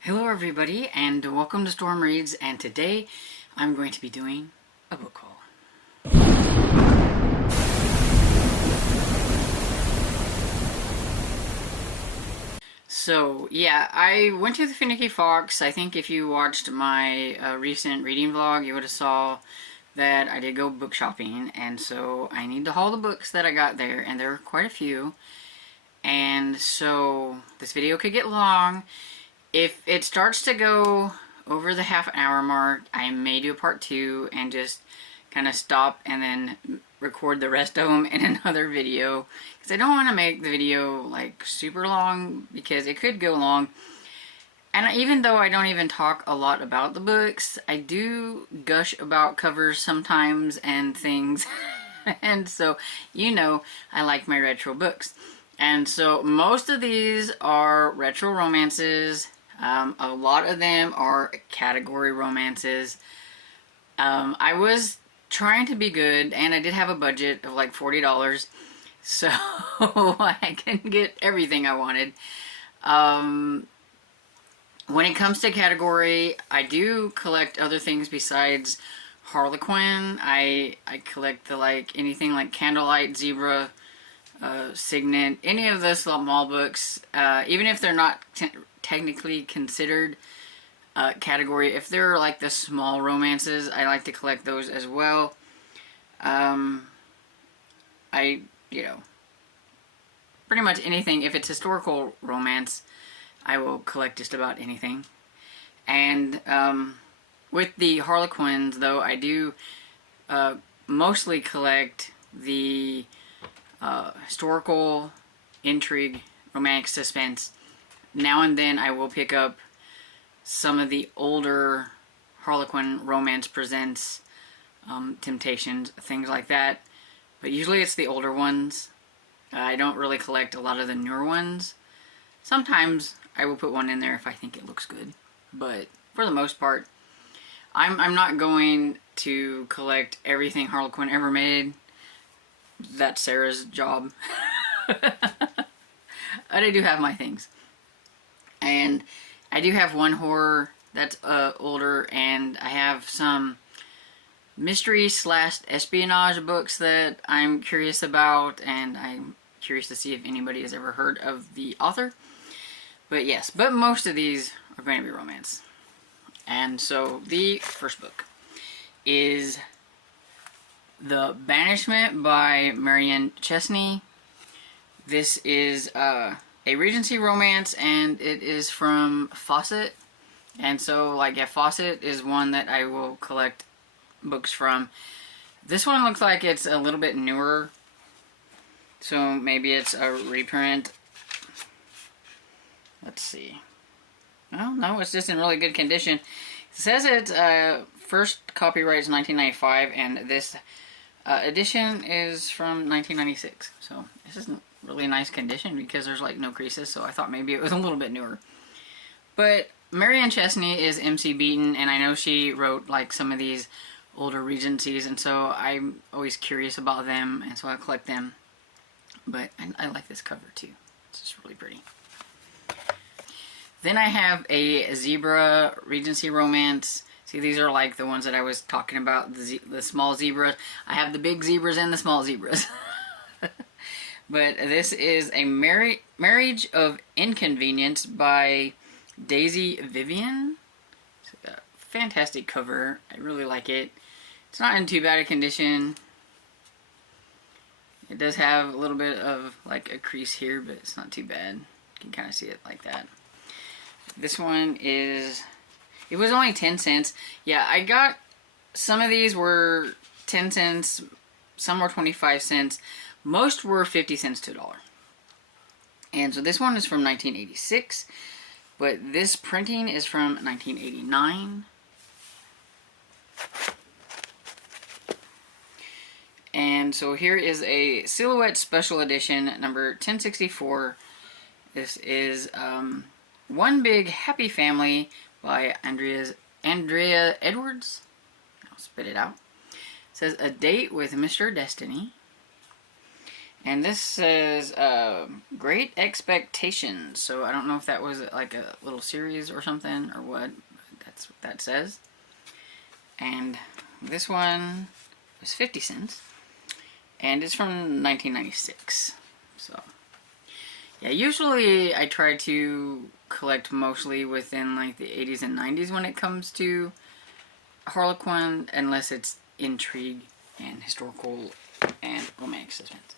Hello everybody and welcome to Storm Reads, and today I'm going to be doing a book haul. So yeah, I went to the Finicky Fox. I think if you watched my recent reading vlog, you would have saw that I did go book shopping, and so I need to haul the books that I got there, and there were quite a few. And so this video could get long. If it starts to go over the half-hour mark, I may do a part 2 and just kind of stop and then record the rest of them in another video, because I don't want to make the video like super long, because it could go long. And even though I don't even talk a lot about the books, I do gush about covers sometimes and things. And so, you know, I like my retro books. And so most of these are retro romances. A lot of them are category romances. I was trying to be good, and I did have a budget of like $40, so I can get everything I wanted. When it comes to category, I do collect other things besides Harlequin. I collect the anything like Candlelight, Zebra, Signet, any of the small books, even if they're not technically considered category. If they're like the small romances, I like to collect those as well. Pretty much anything. If it's historical romance, I will collect just about anything. And with the Harlequins, though, I do mostly collect the historical, intrigue, romantic, suspense. Now and then I will pick up some of the older Harlequin romance presents, Temptations, things like that. But usually it's the older ones. I don't really collect a lot of the newer ones. Sometimes I will put one in there if I think it looks good. But for the most part, I'm not going to collect everything Harlequin ever made. That's Sarah's job. But I do have my things. And I do have one horror that's older, and I have some mystery / espionage books that I'm curious about, and I'm curious to see if anybody has ever heard of the author. But yes, but most of these are going to be romance. And so the first book is The Banishment by Marion Chesney. This is a Regency romance, and it is from Fawcett. And so, Fawcett is one that I will collect books from. This one looks like it's a little bit newer, so maybe it's a reprint. Let's see. Oh, no, it's just in really good condition. It says it's first copyright is 1995, and this edition is from 1996. So this isn't really nice condition because there's like no creases, so I thought maybe it was a little bit newer. But Marion Chesney is MC Beaton, and I know she wrote like some of these older Regencies, and so I'm always curious about them, and so I collect them. But I like this cover too. It's just really pretty. Then I have a Zebra Regency romance. See, these are like the ones that I was talking about, the small zebras. I have the big zebras and the small zebras. But this is a Marriage of Inconvenience by Daisy Vivian. It's a fantastic cover. I really like it. It's not in too bad a condition. It does have a little bit of like a crease here, but it's not too bad. You can kind of see it like that. This one is... It was only 10 cents. Yeah, I got... Some of these were 10 cents. Some were 25 cents. Most were 50 cents to $1. And so this one is from 1986. But this printing is from 1989. And so here is a Silhouette Special Edition, number 1064. This is One Big Happy Family by Andrea Edwards. I'll spit it out. It says, A Date with Mr. Destiny. And this says Great Expectations. So I don't know if that was like a little series or something or what. That's what that says. And this one was 50 cents. And it's from 1996. So yeah, usually I try to collect mostly within like the 80s and 90s when it comes to Harlequin, unless it's intrigue and historical and romantic suspense.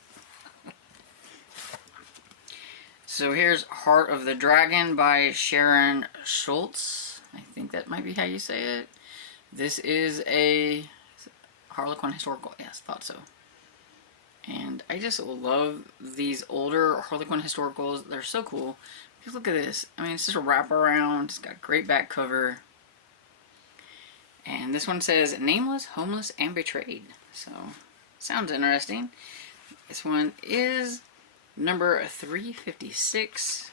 So here's Heart of the Dragon by Sharon Schultz. I think that might be how you say it. This is a Harlequin historical. Yes, thought so. And I just love these older Harlequin historicals. They're so cool. Because look at this. I mean, it's just a wraparound. It's got a great back cover. And this one says, Nameless, Homeless, and Betrayed. So, sounds interesting. This one is number 356.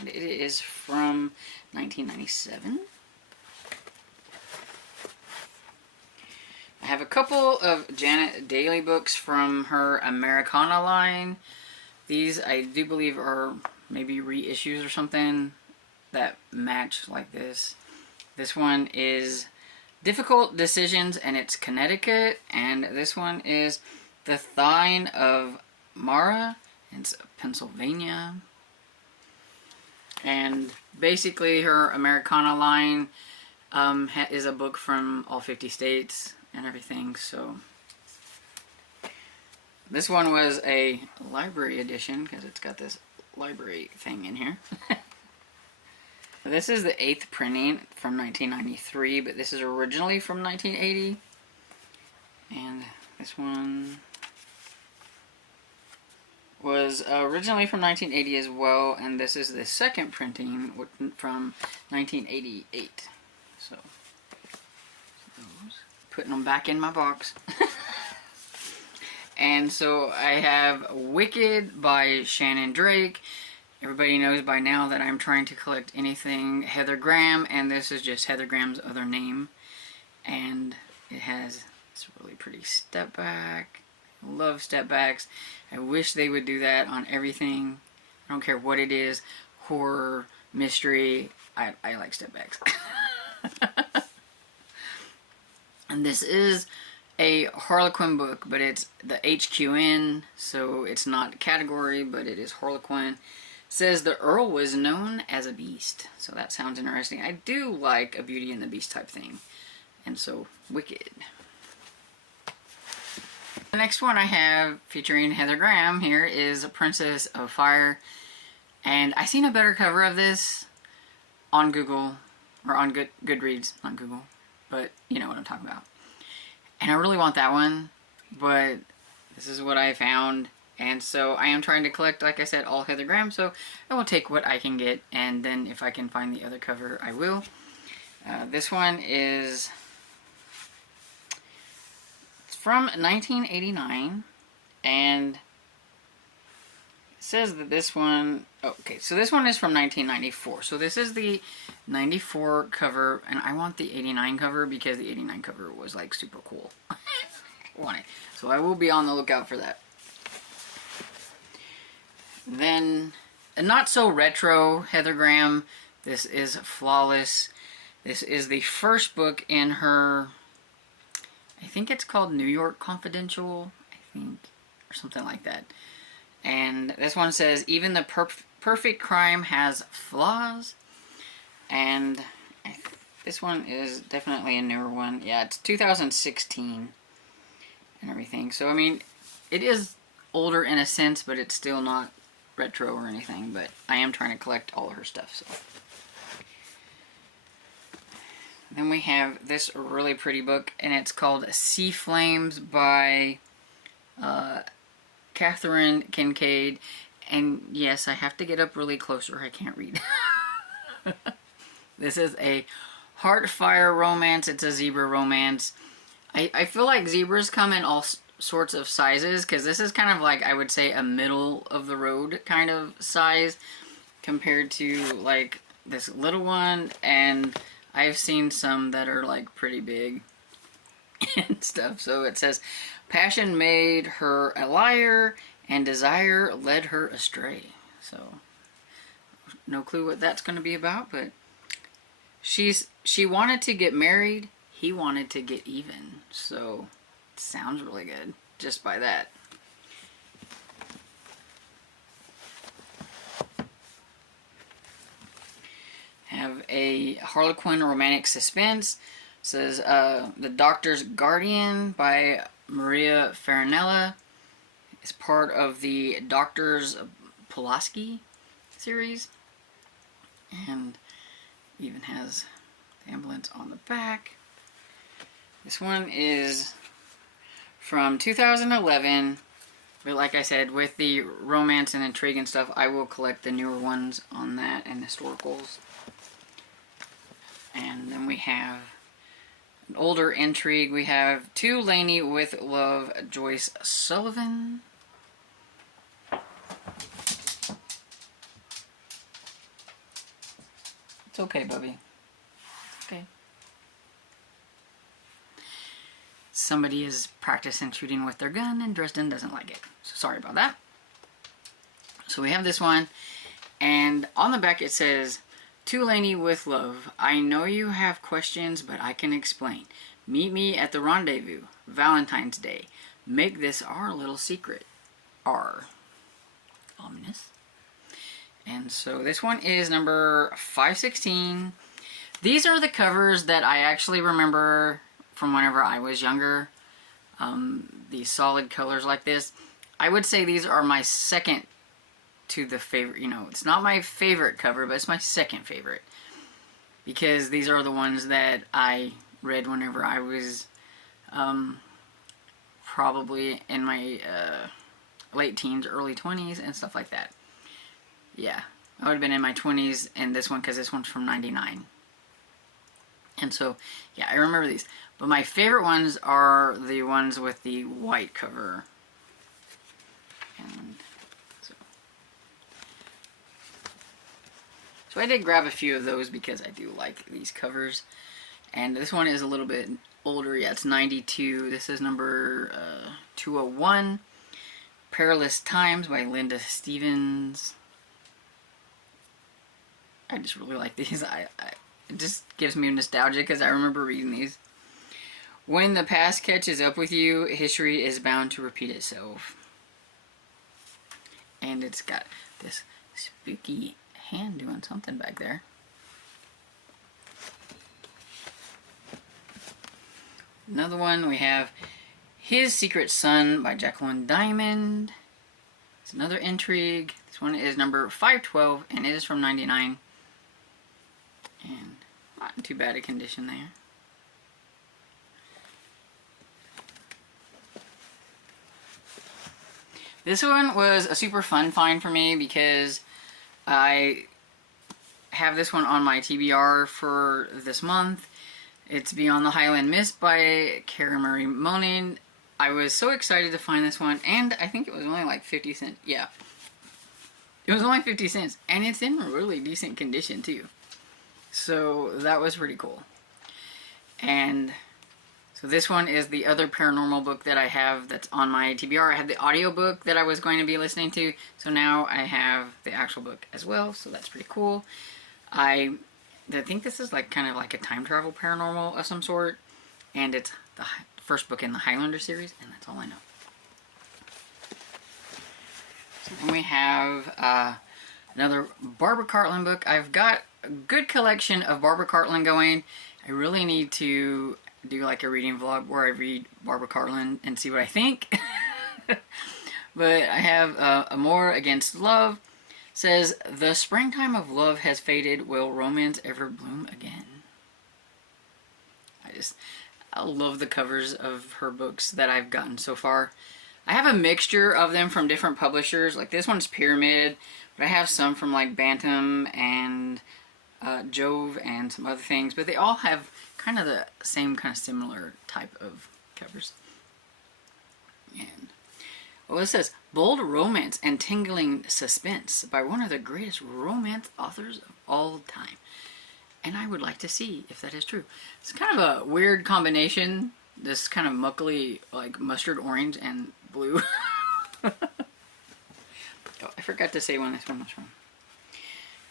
And it is from 1997. I have a couple of Janet Deli books from her Americana line. These, I do believe, are maybe reissues or something that match like this. This one is Difficult Decisions, and it's Connecticut. And this one is The Thine of Mara, and it's Pennsylvania. And basically her Americana line is a book from all 50 states and everything. So this one was a library edition because it's got this library thing in here. This is the 8th printing from 1993, but this is originally from 1980. And this one was originally from 1980 as well, and this is the 2nd printing from 1988. So, putting them back in my box. And so I have Wicked by Shannon Drake. Everybody knows by now that I'm trying to collect anything Heather Graham, and this is just Heather Graham's other name. And it has this really pretty step back. I love step backs. I wish they would do that on everything. I don't care what it is. Horror, mystery. I like step backs. And this is a Harlequin book, but it's the HQN, so it's not category, but it is Harlequin. It says the Earl was known as a beast, so that sounds interesting. I do like a Beauty and the Beast type thing, and so Wicked. The next one I have featuring Heather Graham here is Princess of Fire, and I seen a better cover of this on Google, or on Goodreads, not Google, but you know what I'm talking about. And I really want that one, but this is what I found. And so I am trying to collect, like I said, all Heather Graham, so I will take what I can get, and then if I can find the other cover, I will. This one is from 1989, and it says that this one, okay, so this one is from 1994, so this is the 94 cover, and I want the 89 cover because the 89 cover was like super cool. I want it, so I will be on the lookout for that. Then, a not so retro Heather Graham, this is Flawless. This is the first book in her, I think it's called New York Confidential, I think, or something like that. And this one says, even the perfect crime has flaws. And this one is definitely a newer one. Yeah, it's 2016 and everything. So, I mean, it is older in a sense, but it's still not retro or anything. But I am trying to collect all of her stuff, so. Then we have this really pretty book, and it's called Sea Flames by Catherine Kincaid. And yes, I have to get up really close or I can't read. This is a Heartfire romance. It's a zebra romance. I feel like zebras come in all sorts of sizes, because this is kind of like, I would say, a middle of the road kind of size compared to like this little one, and I've seen some that are like pretty big and stuff. So it says, passion made her a liar, and desire led her astray. So, no clue what that's going to be about, but she wanted to get married, he wanted to get even. So, it sounds really good just by that. Have a Harlequin romantic suspense. It says The Doctor's Guardian by Maria Farinella. It's part of the Doctor's Pulaski series. And even has the ambulance on the back. This one is from 2011. But like I said, with the romance and intrigue and stuff, I will collect the newer ones on that and historicals. And then we have an older intrigue. We have To Laney with Love, Joyce Sullivan. It's okay, Bubby. It's okay. Somebody is practicing shooting with their gun and Dresden doesn't like it. So sorry about that. So we have this one. And on the back it says, To Laney with Love, I know you have questions, but I can explain. Meet me at the rendezvous, Valentine's Day. Make this our little secret. R. Ominous. And so this one is number 516. These are the covers that I actually remember from whenever I was younger. These solid colors like this. I would say these are my second to the favorite, you know, it's not my favorite cover, but it's my second favorite. Because these are the ones that I read whenever I was probably in my late teens, early 20s, and stuff like that. Yeah, I would have been in my 20s in this one because this one's from 99. And so, yeah, I remember these. But my favorite ones are the ones with the white cover. And so I did grab a few of those because I do like these covers. And this one is a little bit older. Yeah, it's 92. This is number 201. Perilous Times by Linda Stevens. I just really like these. It just gives me nostalgia because I remember reading these. When the past catches up with you, history is bound to repeat itself. And it's got this spooky hand doing something back there. Another one, we have His Secret Son by Jacqueline Diamond. It's another intrigue. This one is number 512 and it is from 99. And not in too bad a condition there. This one was a super fun find for me because I have this one on my TBR for this month. It's Beyond the Highland Mist by Cara Marie Monin. I was so excited to find this one, and I think it was only like 50 cents. Yeah. It was only 50 cents, and it's in really decent condition too. So that was pretty cool. And so this one is the other paranormal book that I have that's on my TBR. I had the audiobook that I was going to be listening to, so now I have the actual book as well, so that's pretty cool. I think this is like kind of like a time travel paranormal of some sort, and it's the first book in the Highlander series, and that's all I know. So then we have another Barbara Cartland book. I've got a good collection of Barbara Cartland going. I really need to do like a reading vlog where I read Barbara Cartland and see what I think. But I have Amor Against Love. Says, the springtime of love has faded. Will romance ever bloom again? I love the covers of her books that I've gotten so far. I have a mixture of them from different publishers. Like this one's Pyramid, but I have some from like Bantam and Jove and some other things. But they all have kind of the same kind of similar type of covers. And well, it says, bold romance and tingling suspense by one of the greatest romance authors of all time. And I would like to see if that is true. It's kind of a weird combination. This kind of muckly, like mustard orange and blue. Oh, I forgot to say when this one was from.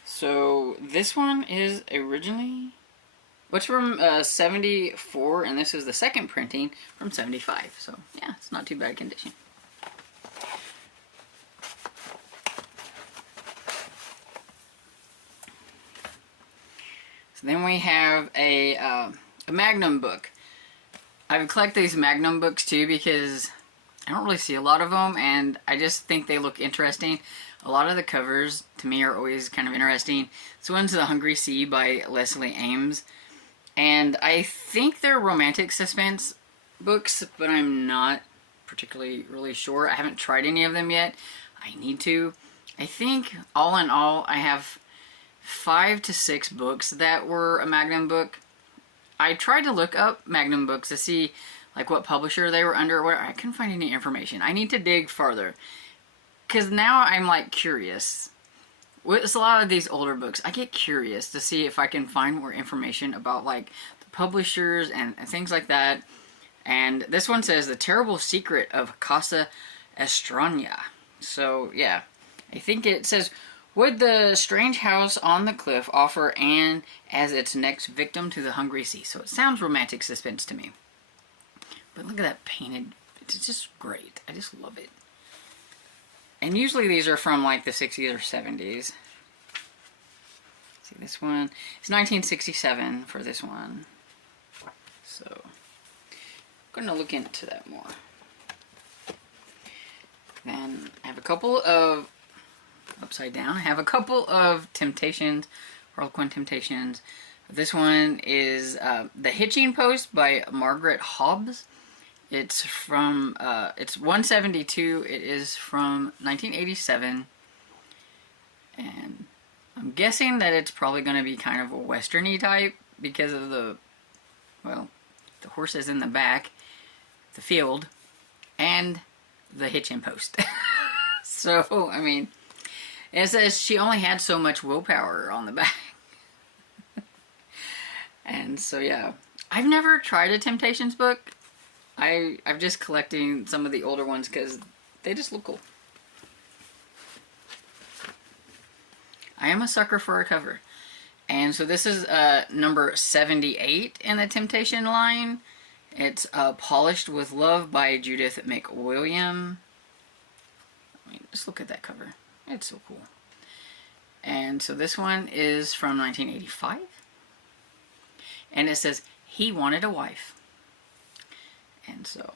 So this one is originally, what's from 74, and this is the second printing from 75. So yeah, it's not too bad condition. So then we have a Magnum book. I would collect these Magnum books too because I don't really see a lot of them, and I just think they look interesting. A lot of the covers, to me, are always kind of interesting. This one's The Hungry Sea by Leslie Ames. And I think they're romantic suspense books, but I'm not particularly really sure. I haven't tried any of them yet. I need to. I think, all in all, I have 5 to 6 books that were a Magnum book. I tried to look up Magnum Books to see like what publisher they were under or whatever. I couldn't find any information. I need to dig further. Because now I'm like curious. With a lot of these older books, I get curious to see if I can find more information about like the publishers and things like that. And this one says The Terrible Secret of Casa Estrania. So yeah, I think it says, would the strange house on the cliff offer Anne as its next victim to the hungry sea? So it sounds romantic suspense to me. But look at that painted, it's just great. I just love it. And usually these are from like the 60s or 70s. See, this one, it's 1967 for this one. So, I'm going to look into that more. Then I have a couple of, upside down, I have a couple of Temptations, Harlequin Temptations. This one is The Hitching Post by Margaret Hobbs. It's from, it's 172. It is from 1987. And I'm guessing that it's probably going to be kind of a western-y type because of the, well, the horses in the back, the field, and the hitching post. So, I mean, it says she only had so much willpower on the back. And so, yeah. I've never tried a Temptations book. I'm just collecting some of the older ones because they just look cool. I am a sucker for a cover. And so this is number 78 in the Temptation line. It's Polished with Love by Judith McWilliam. I mean, just look at that cover. It's so cool. And so this one is from 1985. And it says, He Wanted a Wife. And so,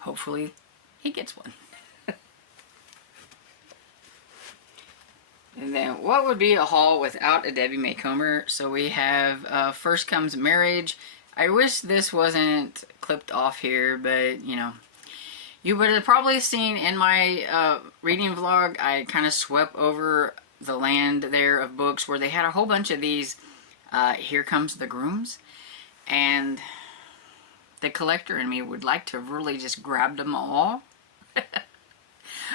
hopefully, he gets one. And then, what would be a haul without a Debbie Maycomer? So we have First Comes Marriage. I wish this wasn't clipped off here, but, you know. You would have probably seen in my reading vlog, I kind of swept over the land there of books where they had a whole bunch of these Here Comes the Grooms. And the collector in me would like to have really just grabbed them all.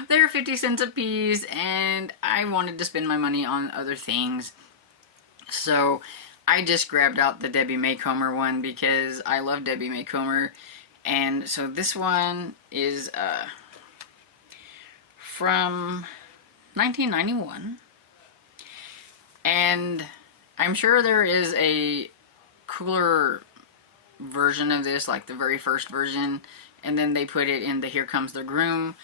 They're 50 cents a piece, and I wanted to spend my money on other things. So I just grabbed out the Debbie Maycomer one because I love Debbie Maycomer. And so this one is from 1991. And I'm sure there is a cooler version of this, like the very first version, and then they put it in the Here Comes the Groom,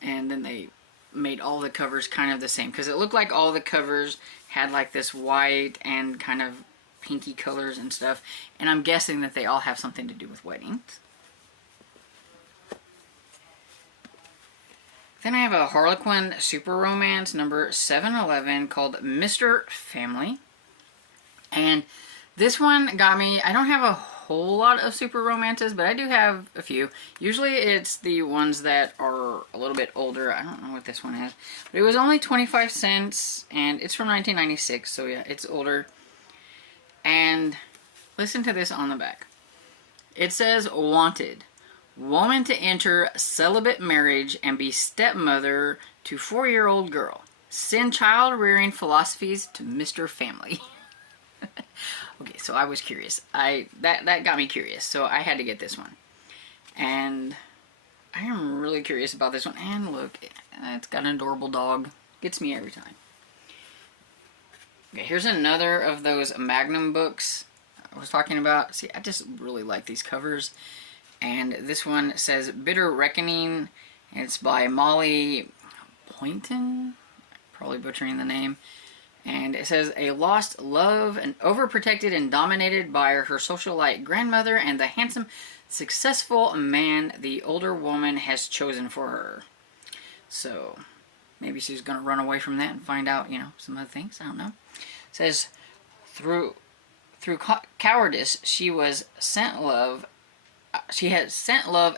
and then they made all the covers kind of the same, because it looked like all the covers had like this white and kind of pinky colors and stuff, and I'm guessing that they all have something to do with weddings. Then I have a Harlequin Super Romance number 711 called Mr. Family, and this one got me. I don't have a whole lot of super romances, but I do have a few. Usually it's the ones that are a little bit older. I don't know what this one is, but it was only 25 cents, and it's from 1996, so yeah, it's older. And listen to this on the back. It says, Wanted. Woman to enter celibate marriage and be stepmother to 4-year-old girl. Send child-rearing philosophies to Mr. Family. Okay, so I was curious. That got me curious, so I had to get this one. And I am really curious about this one. And look, it's got an adorable dog. Gets me every time. Okay, here's another of those Magnum books I was talking about. See, I just really like these covers. And this one says Bitter Reckoning. And it's by Molly Poynton. Probably butchering the name. And it says, a lost love and overprotected and dominated by her socialite grandmother and the handsome, successful man the older woman has chosen for her. So, maybe she's going to run away from that and find out, you know, some other things. I don't know. It says, through cowardice, she had sent love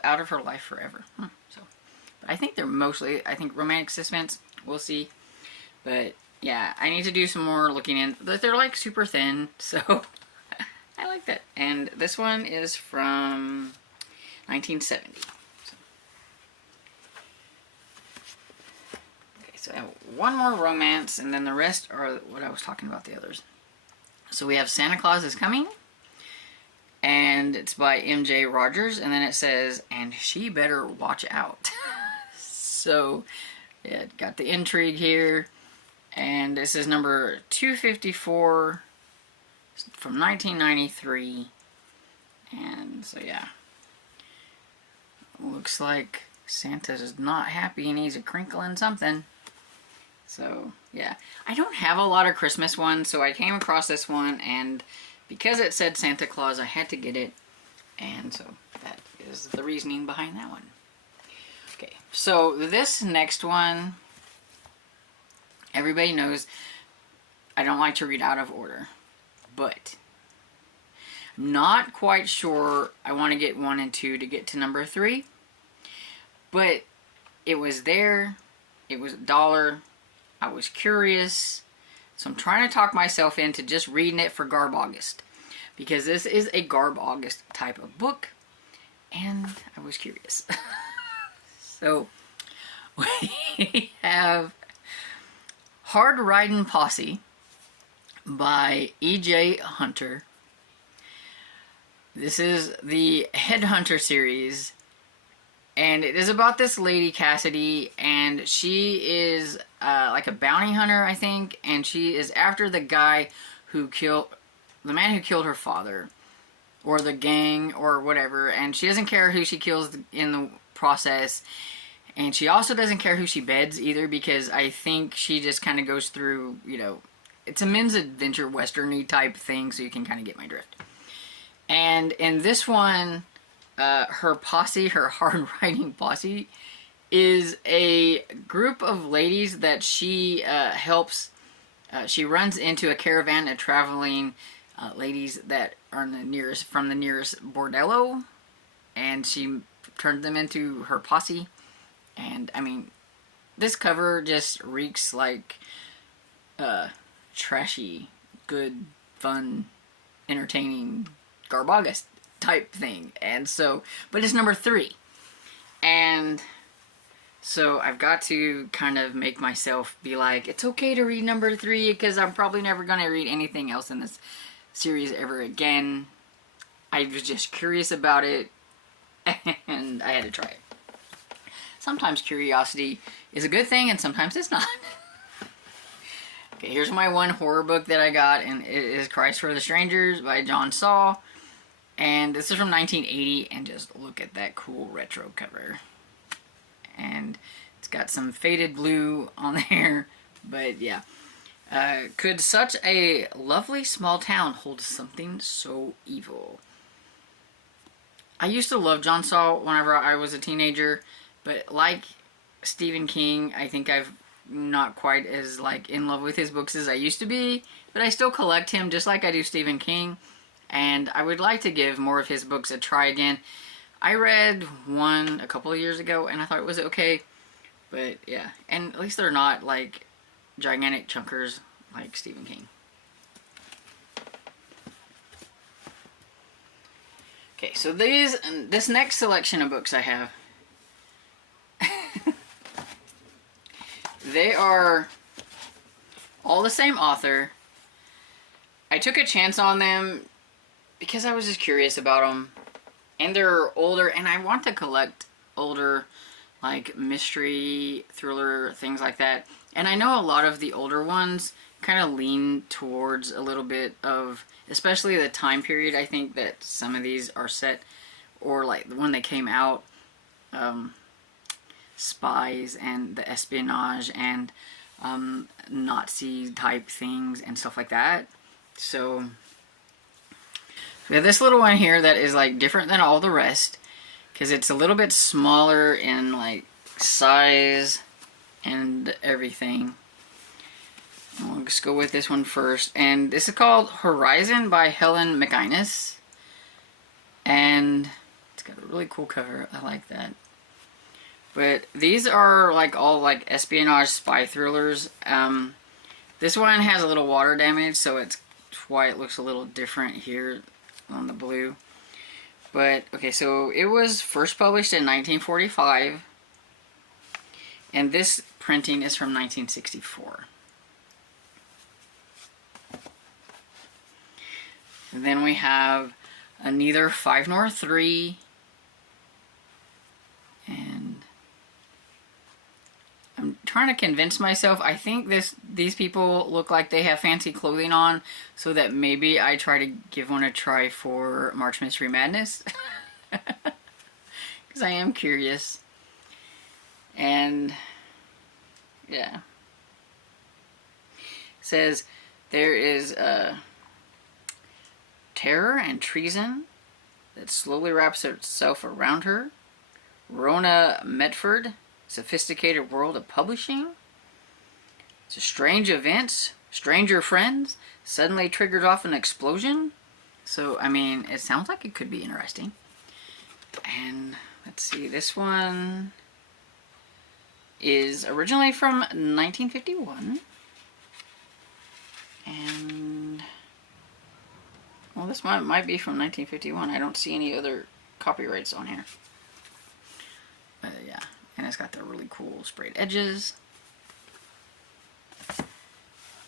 out of her life forever. So, but I think they're mostly, romantic suspense. We'll see. But yeah, I need to do some more looking in. But they're like super thin, so I like that. And this one is from 1970. Okay, so I have one more romance, and then the rest are what I was talking about, the others. So we have Santa Claus is Coming, and it's by M.J. Rogers, and then it says, and she better watch out. So, yeah, got the intrigue here, and this is number 254 from 1993, and so yeah, looks like Santa's not happy and he's a crinkling something. So, yeah. I don't have a lot of Christmas ones, so I came across this one, and because it said Santa Claus, I had to get it. And so, that is the reasoning behind that one. Okay, so this next one, everybody knows I don't like to read out of order. But, I'm not quite sure I want to get 1 and 2 to get to number 3. But, it was there. It was $1. I was curious, so I'm trying to talk myself into just reading it for Garb August, because this is a Garb August type of book, and I was curious. So, we have Hard Ridin' Posi by E.J. Hunter. This is the Headhunter series, and it is about this lady, Cassidy, and she is like a bounty hunter, I think, and she is after the man who killed her father, or the gang, or whatever, and she doesn't care who she kills in the process, and she also doesn't care who she beds either, because I think she just kind of goes through, you know, it's a men's adventure western-y type thing, so you can kind of get my drift. And in this one, her posse, her hard-riding posse, is a group of ladies that she helps. She runs into a caravan of traveling ladies that are from the nearest bordello, and she turned them into her posse. And I mean, this cover just reeks like trashy, good, fun, entertaining Garb August type thing. And so, but it's number 3, and so I've got to kind of make myself be like, it's okay to read number 3, because I'm probably never going to read anything else in this series ever again. I was just curious about it, and I had to try it. Sometimes curiosity is a good thing, and sometimes it's not. Okay, here's my one horror book that I got, and it is Christ for the Strangers by John Saw. And this is from 1980, and just look at that cool retro cover. And it's got some faded blue on there, but yeah. Could such a lovely small town hold something so evil? I used to love John Saw whenever I was a teenager, but like Stephen King, I think I've not quite as like in love with his books as I used to be, but I still collect him just like I do Stephen King, and I would like to give more of his books a try again. I read one a couple of years ago, and I thought it was okay, but yeah, and at least they're not like gigantic chunkers like Stephen King. Okay, so this next selection of books I have, they are all the same author. I took a chance on them because I was just curious about them. And they're older, and I want to collect older, like, mystery, thriller, things like that. And I know a lot of the older ones kind of lean towards a little bit of, especially the time period. I think that some of these are set, or like when they came out, spies and the espionage and Nazi type things and stuff like that. So we have this little one here that is like different than all the rest because it's a little bit smaller in like size and everything. We'll just go with this one first. And this is called Horizon by Helen McInnes. And it's got a really cool cover. I like that. But these are like all like espionage spy thrillers. This one has a little water damage, so it's why it looks a little different here on the blue. But, okay, so it was first published in 1945. And this printing is from 1964. And then we have a Neither 5 Nor 3. And I'm trying to convince myself. I think these people look like they have fancy clothing on, so that maybe I try to give one a try for March Mystery Madness. Because I am curious. And yeah. It says there is terror and treason that slowly wraps itself around her. Rona Medford, Sophisticated World of Publishing. It's a strange events, stranger friends, suddenly triggered off an explosion. So, I mean, it sounds like it could be interesting. And let's see, this one is originally from 1951. And, well, this one might be from 1951. I don't see any other copyrights on here. But yeah, and it's got the really cool sprayed edges.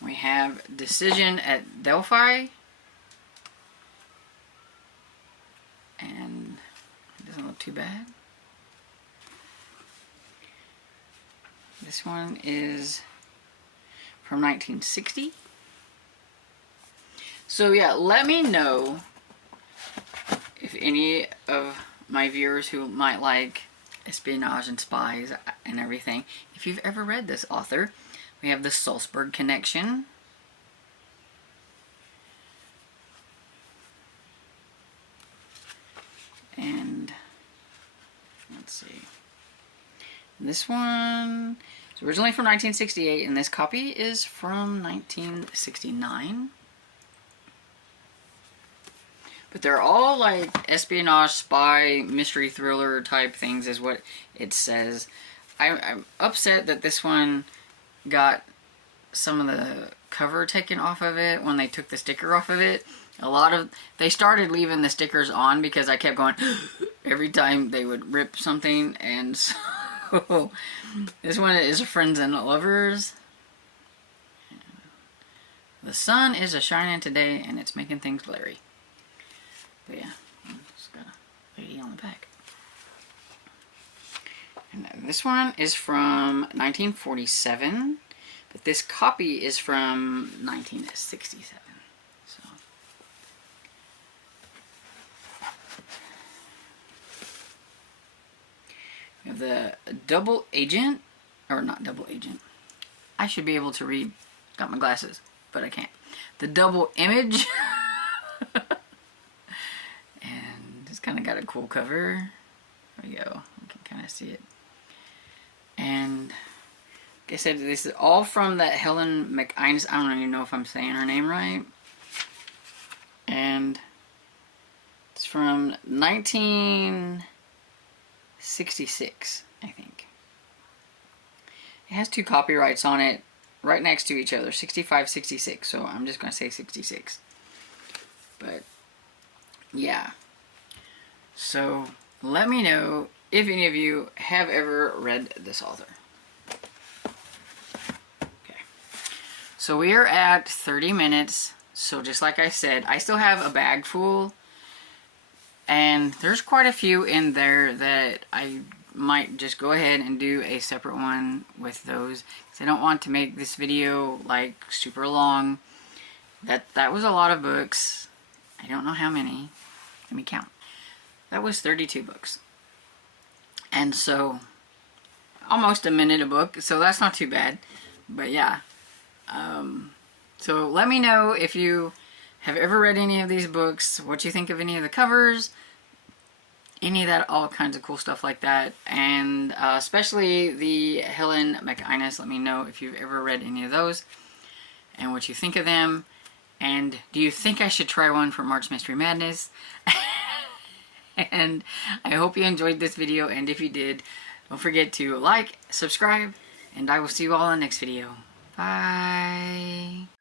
We have Decision at Delphi. And it doesn't look too bad. This one is from 1960. So yeah, let me know if any of my viewers who might like espionage and spies and everything, if you've ever read this author. We have the Salzburg Connection. And let's see. This one is originally from 1968, and this copy is from 1969. But they're all like espionage, spy, mystery thriller type things is what it says. I'm upset that this one got some of the cover taken off of it when they took the sticker off of it. They started leaving the stickers on because I kept going every time they would rip something, and so this one is Friends and Lovers. The sun is a shining today and it's making things blurry. But yeah, it's got a lady on the back. And this one is from 1947, but this copy is from 1967. So we have the Double Agent, or not Double Agent. I should be able to read. Got my glasses, but I can't. The Double Image. And it's kind of got a cool cover. There we go. You can kind of see it. And like I said, this is all from that Helen McInnes. I don't even know if I'm saying her name right. And it's from 1966, I think. It has 2 copyrights on it right next to each other, 65, 66. So I'm just going to say 66. But yeah. So let me know if any of you have ever read this author. Okay. So we are at 30 minutes. So just like I said, I still have a bag full. And there's quite a few in there that I might just go ahead and do a separate one with those, because I don't want to make this video like super long. That was a lot of books. I don't know how many. Let me count. That was 32 books. And so, almost a minute a book, so that's not too bad. But yeah. So let me know if you have ever read any of these books, what you think of any of the covers, any of that, all kinds of cool stuff like that. And especially the Helen McInnes. Let me know if you've ever read any of those and what you think of them. And do you think I should try one for March Mystery Madness? And I hope you enjoyed this video, and if you did, don't forget to like, subscribe, and I will see you all in the next video. Bye!